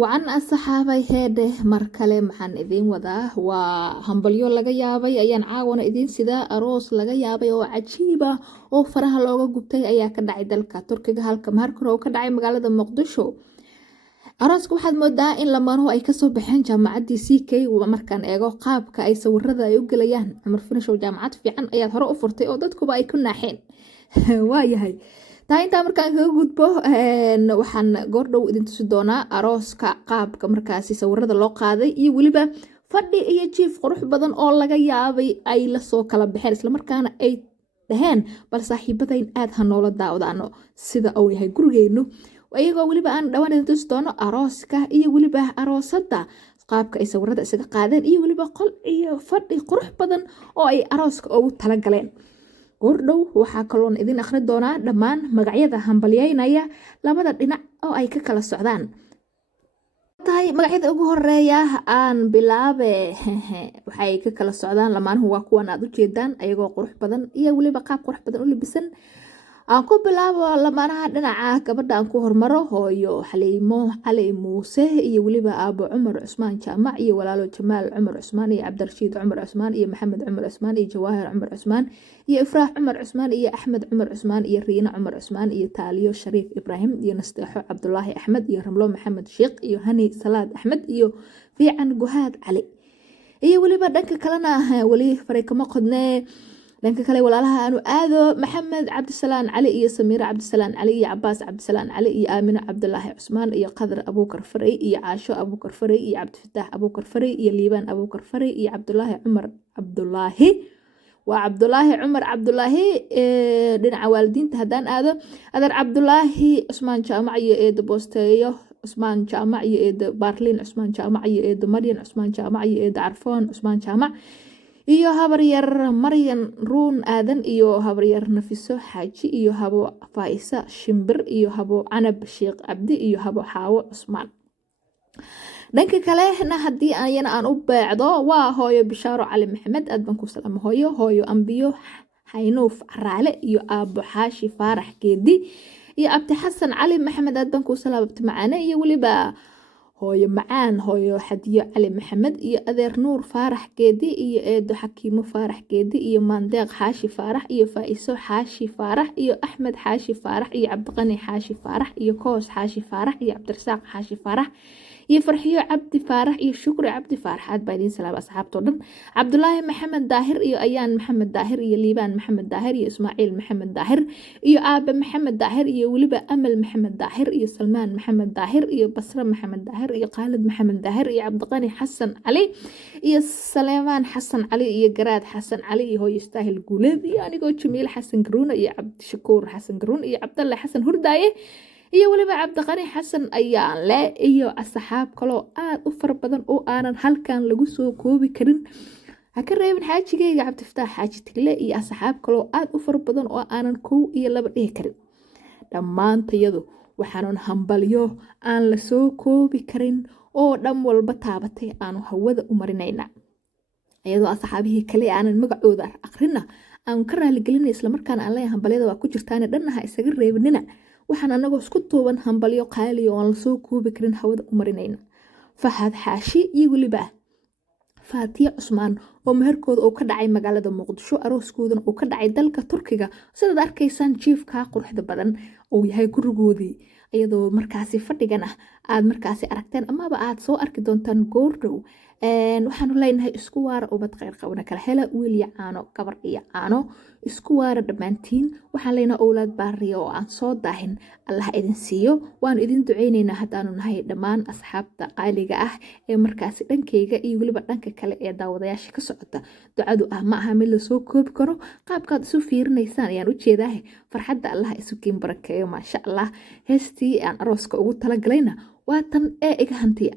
wacan asxaabay heedhe mar kale maxaan idiin wadaa waa hambalyo laga yaabay ayaan caawana idiin sidaa aroos laga yaabay oo cajiiba oo faraha looga gubtay ayaa ka dhacay dalka turkiga halka maharkuna uu ka dhacay magaalada muqdisho. arooska waxaad moodaa in lamanuhu ay kasoo baxeen jaamacadii CK markaan eego qaabka ay sawirada ay u gelayaan. Cumar Finishow jaamacad fiican ayaad hore u furtay oo dadkuba ay ku naaxeen. waayahay taa intaa markaan kaga gudbo waxaan goordhow idin tusi doonaa arooska qaabka markaasi sawirada loo qaaday iyo weliba fadhi iyo jiif qurux badan oo laga yaabay ay lasoo kala baxeen islamarkaana ay dhaheen bal saaxiibadayn aad ha noola daawadaano sida uu yahay gurigeenu, iyagoo weliba aan dhawaan idin tusi doono arooska iyo weliba aroosada qaabka ay sawirada isaga qaadeen iyo weliba qol iyo fadhi qurux badan oo ay arooska ugu tala galeen. goordhow waxaa kaloon idin akhri doonaa dhammaan magacyada hambalyeynaya labada dhinac oo ay ka kala socdaan. tahay magacyada ugu horeeya aan bilaabe waxay ka kala socdaan lamaanuhu waa kuwan aad u jeedaan ayagoo qurux badan iyo weliba qaab qurux badan u labisan. aan ku bilaabo lamaanaha dhinaca gabadha aan ku hormaro hooyo Xaliimo Cali Muuse iyo weliba aabo Cumar Cusmaan Jaamac iyo walaalo Jamaal Cumar Cusmaan iyo Cabdirashiid Cumar Cusmaan iyo Maxamed Cumar Cusmaan iyo Jawaahir Cumar Cusmaan iyo Ifraax Cumar Cusmaan iyo Axmed Cumar Cusmaan iyo Riina Cumar Cusmaan iyo Taaliyo Shariif Ibraahim iyo Nasteexo Cabdulaahi Axmed iyo Ramlo Maxamed Sheekh iyo Hani Salaad Axmed iyo Fiican Guhaad Cali iyo weliba dhanka kalena weli faray kama qodnee dhanka kale walaalaha aanu aado Maxamed Cabdisalaan Cali iyo Samiira Cabdisalaan Cali iyo Cabaas Cabdisalaan Cali iyo Aamina Cabdulaahi Cusmaan iyo Qadar Abuukar Faray iyo Caasho Abuukar Faray iyo Cabdifataax Abuukar Faray iyo Liibaan Abuukar Faray iyo Cabdulaahi Cumar Cabdulaahi waa Cabdulaahi Cumar Cabdulaahi dhinaca waalidiinta haddaan aado Adar Cabdulaahi Cusmaan Jaamac iyo Eedo Boosteeyo Cusmaan Jaamac iyo Eedo Baarliin Cusmaan Jaamac iyo Eedo Maryan Cusmaan Jaamac iyo Eedo Carfoon Cusmaan Jaamac iyo habaryar Maryan Ruun Aadan iyo habaryar Nafiso Xaaji iyo habo Faisa Shimbir iyo habo Canab Sheekh Cabdi iyo habo Xaawo Cusmaan. dhanka kale haddii ayana aan u beecdo waa hooyo Bishaaro Cali Maxamed aad baan ku salaamo hooyo Ambiyo Xaynuuf Caraale iyo aabo Xaashi Faarax Geedi iyo abti Xasan Cali Maxamed aad baan ku salaamo abti Macaane iyo weliba hooyo Macaan hooyo Xadiyo Cali Maxamed iyo adeer Nuur Faarax Geedi iyo eedo Xakiimo Faarax Geedi iyo Maandeeq Xaashi Faarax iyo Faa'iiso Xaashi Faarax iyo Axmed Xaashi Faarax iyo Cabdiqani Xaashi Faarax iyo Koos Xaashi Faarax iyo Cabdirasaaq Xaashi Faarax iyo Farxiyo Cabdi Faarax iyo Shukri Cabdi Faarax aad baa idin salaam asxaabtoo dhan. Cabdulaahi Maxamed Daahir iyo Ayaan Maxamed Daahir iyo Liibaan Maxamed Daahir iyo Ismaaciil Maxamed Daahir iyo Aabe Maxamed Daahir iyo weliba Amal Maxamed Daahir iyo Salmaan Maxamed Daahir iyo Basra Maxamed Daahir iyo Khaalid Maxamed Daahir iyo Cabdiqani Xasan Cali iyo Saleemaan Xasan Cali iyo Garaad Xasan Cali iyo hooyo Istaahil Guuleed iyo anigoo Jamiil Xasan Garuuna iyo Cabdishakuur Xasan Garuun iyo Cabdalle Xasan Hurdaaye iyo weliba Cabdiqani Xasan ayaan le iyo asxaab kaloo aad u fara badan oo aanan halkan lagu soo koobi karin. ha ka reebin xaajigayga Cabdifataax Xaaji Tille iyo asxaab kaloo aad u fara badan oo aanan kow iyo laba dhihi karin. dhammaantayadu waxaanan hambalyo aan la soo koobi karin oo dhan walba taabatay aanu hawada u marinaynaa iyadoo asxaabihii kale aanan magacooda akhrina aan ka raaligelinay islamarkaana aan leeyahay hambalyada waa ku jirtaane dhannaha isaga reebinina waxaan anagoo isku duuban hambalyo qaali oo aan la soo koobi karin hawada u marinayna. Fahad Xaashi iyo weliba Faatiya Cusmaan oo meherkooda uu ka dhacay magaalada Muqdisho arooskoodana uu ka dhacay dalka Turkiga sidaad arkaysaan jiifka quruxda badan uu yahay gurigoodii iyadoo markaasi fadhigana aad markaasi aragteen amaba aad soo arki doontaan goordhow. waxaanu leenahay isku waara ubad khayr qabana kala hela wiil iyo caano gabar iyo caano isku waara dhammaantiin waxaan leenahay owlaad baariya oo aan soo daahin Allah idin siiyo waan idin duceynaynaa haddaanu nahay dhammaan asxaabta qaaliga ah ee markaasi dhankayga iyo weliba dhanka kale ee daawadayaasha ka socota. ducadu ma aha mid la soo koobi karo qaabkaad isu fiirinaysaan ayaan u jeedaa farxadda Allah isu kiin barakeeyo maasha Allah. heestii aan arooska ugu talagalayna waa tan ee iga hantiya.